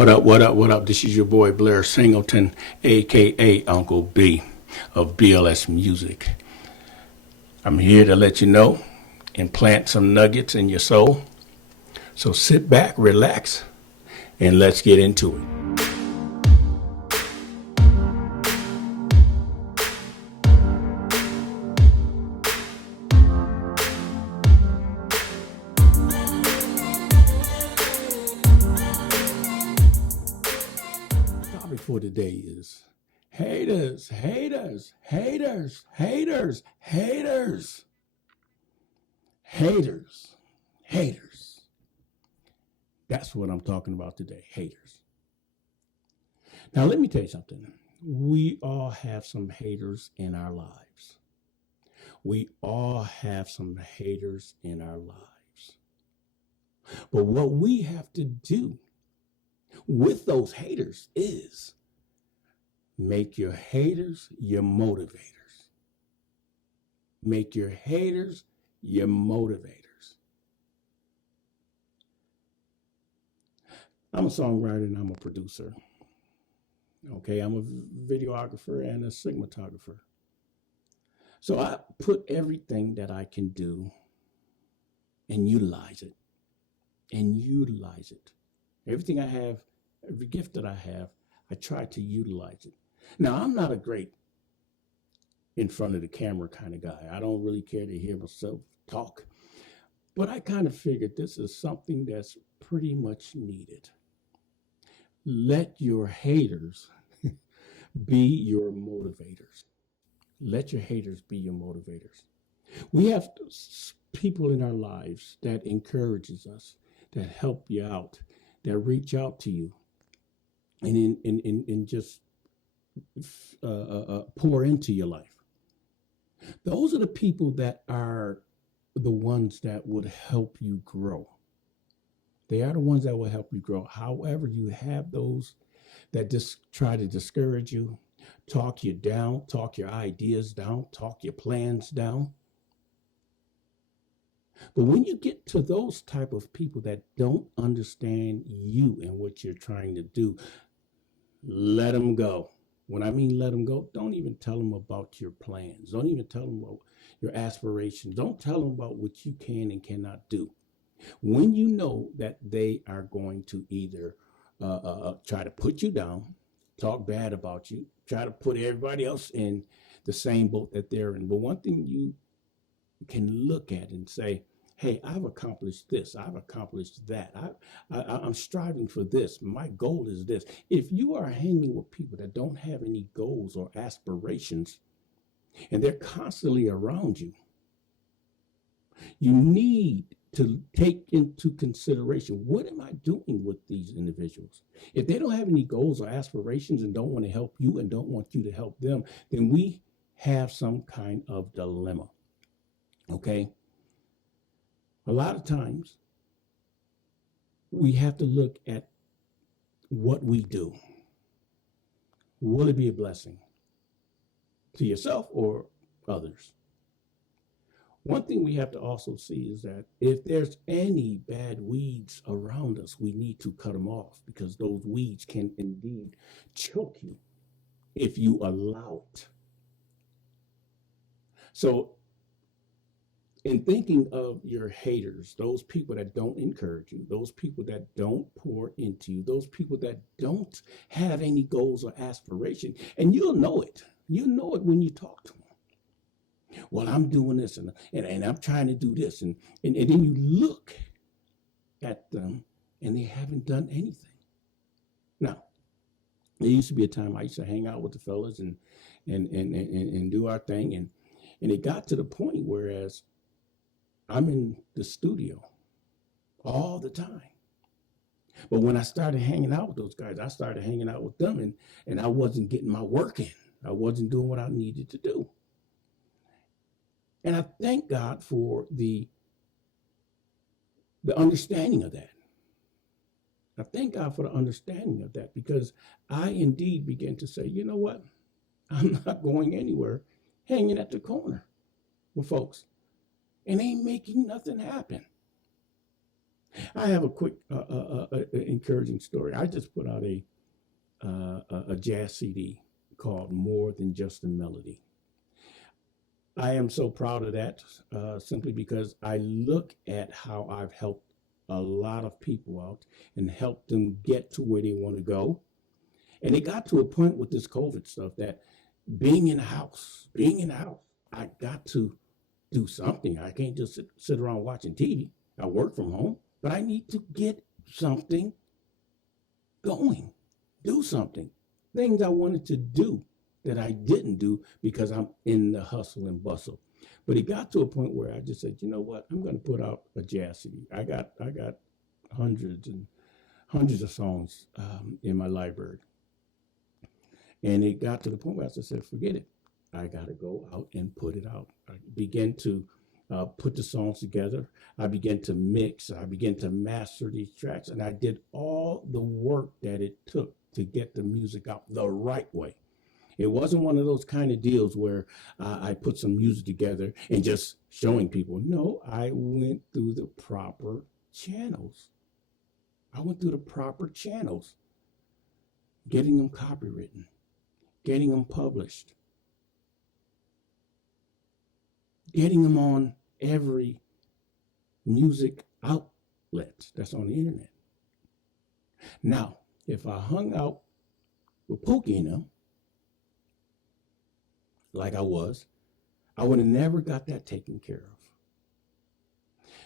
What up, what up, what up? This is your boy Blair Singleton, aka Uncle B of BLS Music. I'm here to let you know and plant some nuggets in your soul. So sit back, relax, and let's get into it. Topic for today is haters, haters, haters, haters, haters, haters, haters. That's what I'm talking about today, haters. Now, let me tell you something. We all have some haters in our lives. We all have some haters in our lives. But what we have to do with those haters is make your haters your motivators. Make your haters your motivators. I'm a songwriter and I'm a producer. Okay, I'm a videographer and a cinematographer. So I put everything that I can do and utilize it. Everything I have, every gift that I have, I try to utilize it. Now, I'm not a great in front of the camera kind of guy. I don't really care to hear myself talk. But I kind of figured this is something that's pretty much needed. Let your haters be your motivators. Let your haters be your motivators. We have people in our lives that encourages us, that help you out, that reach out to you, and just pour into your life. Those are the people that are the ones that would help you grow. They are the ones that will help you grow. However, you have those that just try to discourage you, talk you down, talk your ideas down, talk your plans down. But when you get to those type of people that don't understand you and what you're trying to do, let them go. When I mean let them go, don't even tell them about your plans. Don't even tell them about your aspirations. Don't tell them about what you can and cannot do. When you know that they are going to either try to put you down, talk bad about you, try to put everybody else in the same boat that they're in. But one thing you can look at and say, hey, I've accomplished this. I've accomplished that. I'm striving for this. My goal is this. If you are hanging with people that don't have any goals or aspirations, and they're constantly around you, you need to take into consideration, what am I doing with these individuals? If they don't have any goals or aspirations and don't want to help you and don't want you to help them, then we have some kind of dilemma. Okay? A lot of times, we have to look at what we do. Will it be a blessing to yourself or others? One thing we have to also see is that if there's any bad weeds around us, we need to cut them off, because those weeds can indeed choke you if you allow it. So, in thinking of your haters, those people that don't encourage you, those people that don't pour into you, those people that don't have any goals or aspiration, and you'll know it. You'll know it when you talk to them. Well, I'm doing this and I'm trying to do this. And then you look at them and they haven't done anything. Now, there used to be a time I used to hang out with the fellas and do our thing. And it got to the point whereas I'm in the studio all the time. But when I started hanging out with those guys, I started hanging out with them and I wasn't getting my work in. I wasn't doing what I needed to do. And I thank God for the understanding of that. I thank God for the understanding of that, because I indeed began to say, you know what? I'm not going anywhere hanging at the corner with folks and ain't making nothing happen. I have a quick encouraging story. I just put out a jazz CD called More Than Just a Melody. I am so proud of that simply because I look at how I've helped a lot of people out and helped them get to where they want to go. And it got to a point with this COVID stuff that being in the house, I got to do something. I can't just sit around watching TV. I work from home, but I need to get something going, do something. Things I wanted to do that I didn't do because I'm in the hustle and bustle. But it got to a point where I just said, you know what? I'm going to put out a jazz CD. I got hundreds and hundreds of songs in my library. And it got to the point where I just said, forget it. I got to go out and put it out. I began to put the songs together. I began to mix. I began to master these tracks. And I did all the work that it took to get the music out the right way. It wasn't one of those kind of deals where I put some music together and just showing people. No, I went through the proper channels. Getting them copywritten, getting them published, getting them on every music outlet that's on the internet. Now, if I hung out with Pookie and them, like I would have never got that taken care of.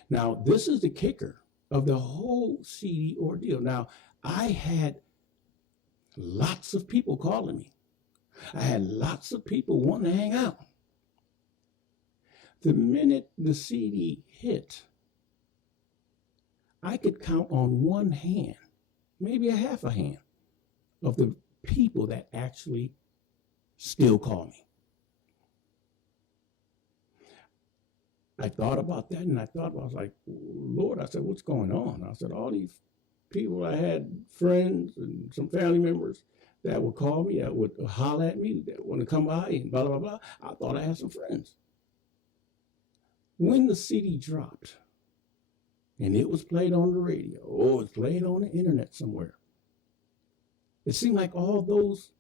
Now, this is the kicker of the whole CD ordeal. Now, I had lots of people calling me. I had lots of people wanting to hang out. The minute the CD hit, I could count on one hand, maybe a half a hand, of the people that actually still call me. I thought about that, and I was like, Lord, I said, what's going on? I said, all these people, I had friends and some family members that would call me, that would holler at me, that want to come by and blah, blah, blah. I thought I had some friends. When the CD dropped, and it was played on the radio, or it was played on the internet somewhere, it seemed like all those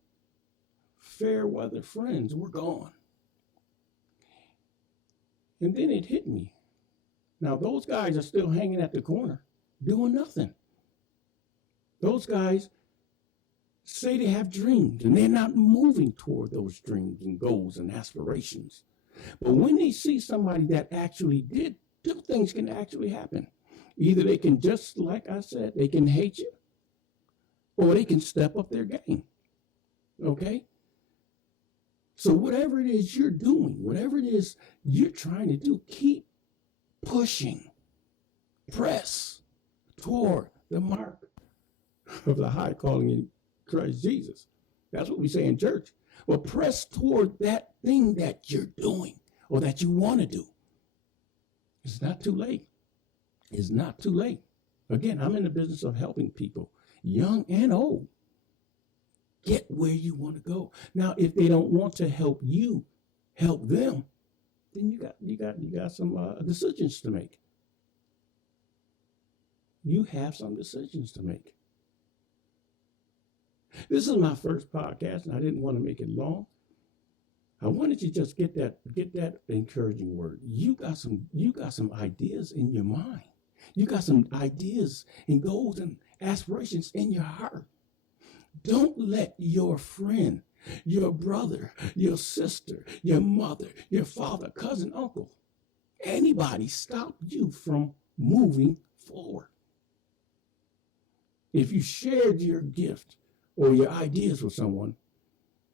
fair weather friends were gone. And then it hit me. Now, those guys are still hanging at the corner, doing nothing. Those guys say they have dreams, and they're not moving toward those dreams and goals and aspirations. But when they see somebody that actually did, two things can actually happen. Either they can, just like I said, they can hate you, or they can step up their game. Okay? So whatever it is you're doing, whatever it is you're trying to do, keep pushing. Press toward the mark of the high calling in Christ Jesus. That's what we say in church. Well, press toward that thing that you're doing or that you want to do. It's not too late. It's not too late. Again, I'm in the business of helping people, young and old, get where you want to go. Now, if they don't want to help you, help them, then you got some decisions to make. You have some decisions to make. This is my first podcast, and I didn't want to make it long. I wanted you to just get that encouraging word. You got some ideas in your mind. You got some ideas and goals and aspirations in your heart. Don't let your friend, your brother, your sister, your mother, your father, cousin, uncle, anybody stop you from moving forward. If you shared your gift or your ideas with someone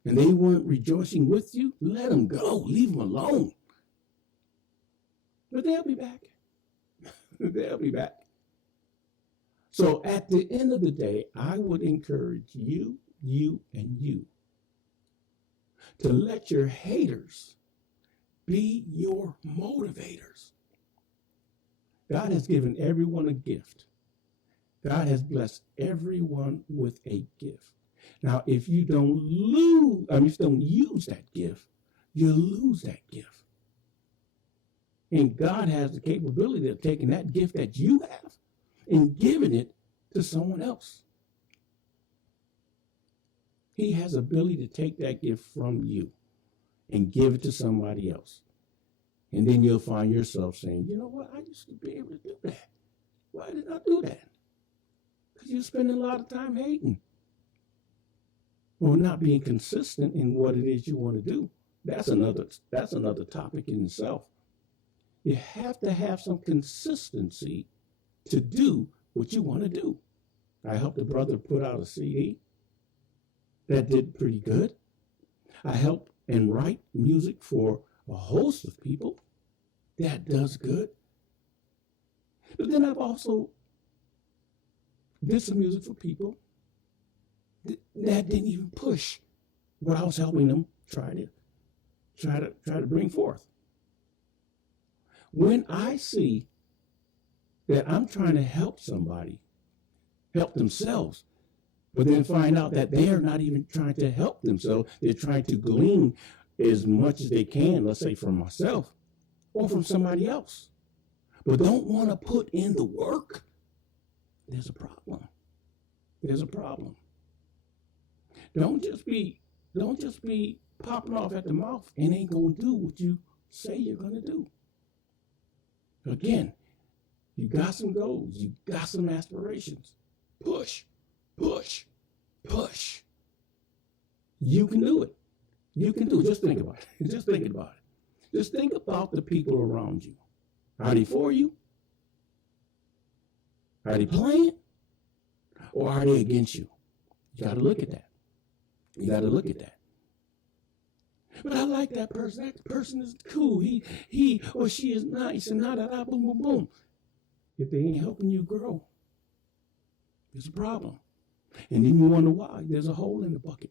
and they weren't rejoicing with you, let them go. Leave them alone. But they'll be back. They'll be back. So at the end of the day, I would encourage you, and you to let your haters be your motivators. God has given everyone a gift. God has blessed everyone with a gift. Now, if you don't use that gift, you lose that gift. And God has the capability of taking that gift that you have and giving it to someone else. He has the ability to take that gift from you and give it to somebody else. And then you'll find yourself saying, you know what, I used to be able to do that. Why didn't I do that? Because you're spending a lot of time hating. Or not being consistent in what it is you want to do. That's another topic in itself. You have to have some consistency to do what you want to do. I helped a brother put out a CD that did pretty good. I help and write music for a host of people that does good. But then I've also did some music for people that didn't even push what I was helping them try to bring forth. When I see that I'm trying to help somebody help themselves, but then find out that they are not even trying to help themselves, they're trying to glean as much as they can, let's say from myself or from somebody else, but don't want to put in the work, there's a problem. There's a problem. Don't just be popping off at the mouth and ain't gonna do what you say you're gonna do. Again, you got some goals, you got some aspirations. Push, push, push. You can do it. You can do it. Just think about it. Just think about it. Just think about the people around you. Are they for you? Are they playing? Or are they against you? You got to look at that. You got to look at that. But I like that person. That person is cool. He or she is nice and boom, boom, boom. If they ain't helping you grow, there's a problem. And then you wonder why. There's a hole in the bucket.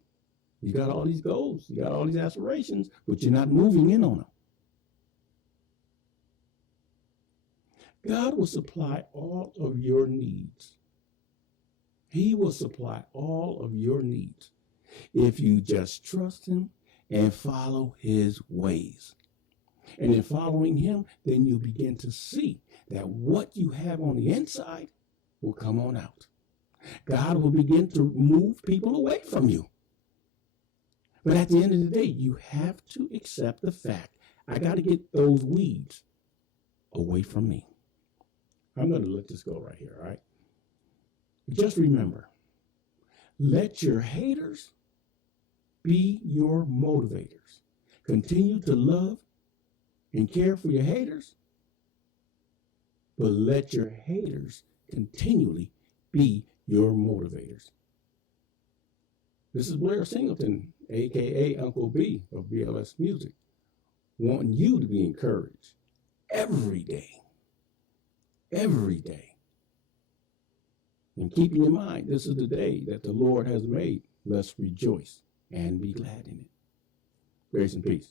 You got all these goals. You got all these aspirations, but you're not moving in on them. God will supply all of your needs. He will supply all of your needs if you just trust him and follow his ways. And in following him, then you'll begin to see that what you have on the inside will come on out. God will begin to move people away from you. But at the end of the day, you have to accept the fact, I got to get those weeds away from me. I'm going to let this go right here, all right? Just remember, let your haters be your motivators. Continue to love and care for your haters, but let your haters continually be your motivators. This is Blair Singleton, a.k.a. Uncle B of BLS Music, wanting you to be encouraged every day. Every day. And keep in your mind, this is the day that the Lord has made. Let's rejoice and be glad in it. Grace and peace.